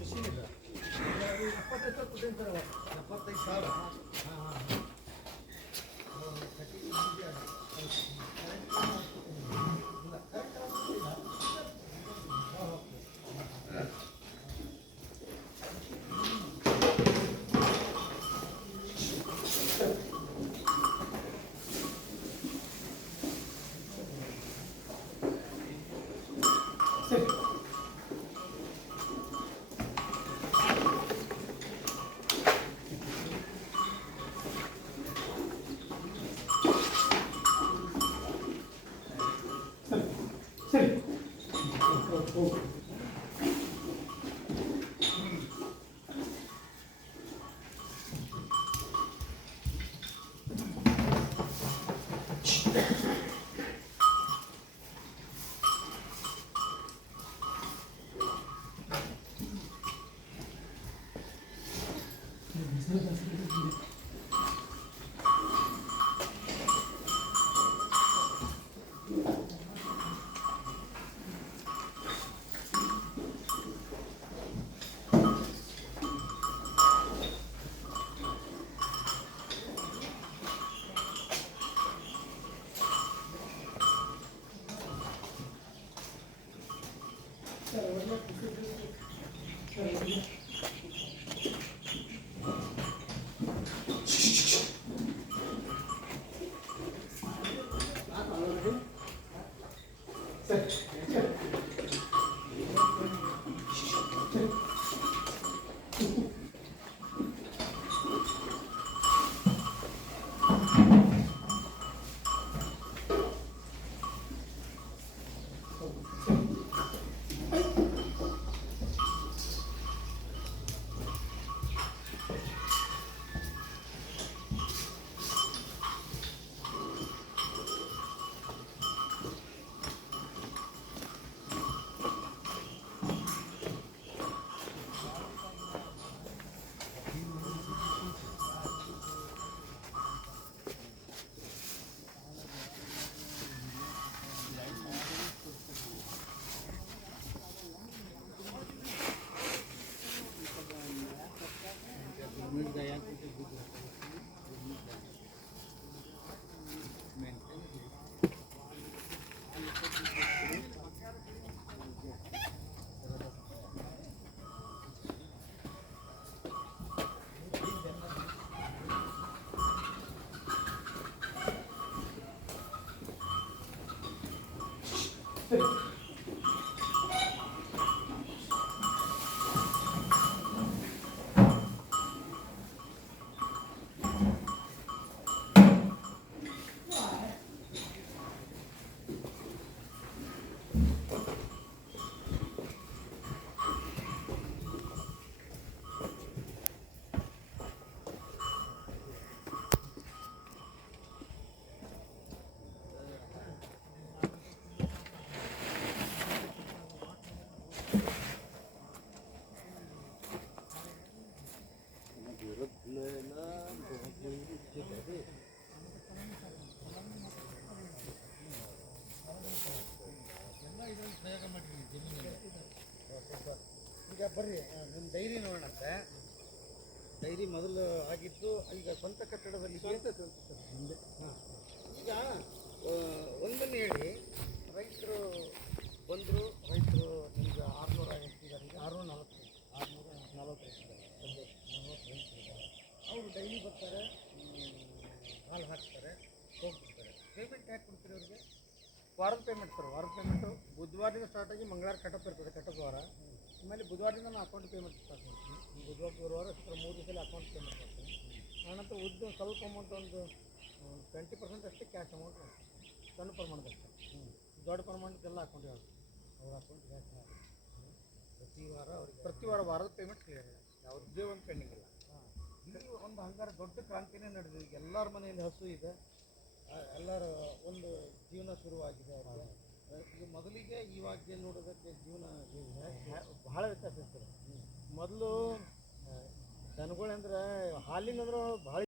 Machine ಇದೆ 75 ಕೊಟ್ಟಿರ್ತಾರೆ 75,000. ಹಾಂ ಹಾಂ ಸರಿ ಈಗ ಬರ್ರಿ ನಿಮ್ಮ ಡೈರಿ ನೋಡೋಣಂತೆ. ಡೈರಿ ಮೊದಲು ಆಗಿದ್ದು ಈಗ ಸ್ವಂತ ಕಟ್ಟಡದಲ್ಲಿ ಹಿಂದೆ. ಹಾಂ ಈಗ ಒಂದನ್ನು ಹೇಳಿ, ರೈತರು ಬಂದರು, ರೈತರು ನಿಮಗೆ 600 ಇಟ್ಟಿದ್ದಾರೆ, ಈಗ 640 ಇಟ್ಟಿದ್ದಾರೆ. ಸಂಜೆ 40 ರೈತರಿದ್ದಾರೆ. ಅವರು ಡೈಲಿ ಬರ್ತಾರೆ, ಹಾಲು ಹಾಕ್ತಾರೆ, ಹೋಗ್ಬಿಡ್ತಾರೆ. ಪೇಮೆಂಟ್ ಯಾಕೆ ಕೊಡ್ತೀರಿ ಅವ್ರಿಗೆ? ವಾರದ ಪೇಮೆಂಟ್ ಸರ್, ವಾರದ ಪೇಮೆಂಟು ಬುಧವಾರದಿಂದ ಸ್ಟಾರ್ಟ್ ಆಗಿ ಮಂಗಳವಾರ ಕಟಪ್ ಇರ್ತದೆ, ಕಟಪ್ ವಾರ. ಆಮೇಲೆ ಬುಧವಾರದಿಂದ ನಾನು ಅಕೌಂಟ್ ಪೇಮೆಂಟ್ ಸ್ಟಾರ್ಟ್ ಮಾಡ್ತೀನಿ. ಬುಧವಾರ ಗುರುವಾರ ಶುಕ್ರ 3 ದಿವಸದಲ್ಲಿ ಅಕೌಂಟ್ ಪೇಮೆಂಟ್ ಮಾಡ್ತೀನಿ. ಆನಂತರ ಉದ್ದ ಸ್ವಲ್ಪ ಅಮೌಂಟ್ ಒಂದು 20% ಅಷ್ಟೇ ಕ್ಯಾಶ್ ಅಮೌಂಟ್ ಮಾಡ್ತೀನಿ, ಸಣ್ಣ ಪ್ರಮಾಣದಷ್ಟೇ. ದೊಡ್ಡ ಪ್ರಮಾಣಕ್ಕೆಲ್ಲ ಅಕೌಂಟಿಗೆ ಹಾಕ್ತೀನಿ. ಅವ್ರ ಅಕೌಂಟ್ಗೆ ಹಾಕಿ ಪ್ರತಿ ವಾರ ವಾರದ ಪೇಮೆಂಟ್ ಕ್ಲಿಯರ್ ಇದೆ, ಯಾವುದೇ ಒಂದು ಪೆಂಡಿಂಗ್ ಇಲ್ಲ. ಈ ಒಂದು ಹಂಗಾರೆ ದೊಡ್ಡ ಕ್ರಾಂತಿನೇ ನಡೆದಿದೆ. ಈಗ ಎಲ್ಲರ ಮನೆಯಲ್ಲಿ ಹಸು ಇದೆ, ಎಲ್ಲರ ಒಂದು ಜೀವನ ಶುರುವಾಗಿದೆ ಅವ್ರಿಗೆ. ಈಗ ಮೊದಲಿಗೆ ಇವಾಗ ನೋಡೋದಕ್ಕೆ ಜೀವನ ಬಹಳ ವ್ಯತ್ಯಾಸ ಇರ್ತದೆ. ಮೊದಲು ದನಗಳಂದ್ರೆ ಹಾಲಿನಂದ್ರೆ ಭಾಳ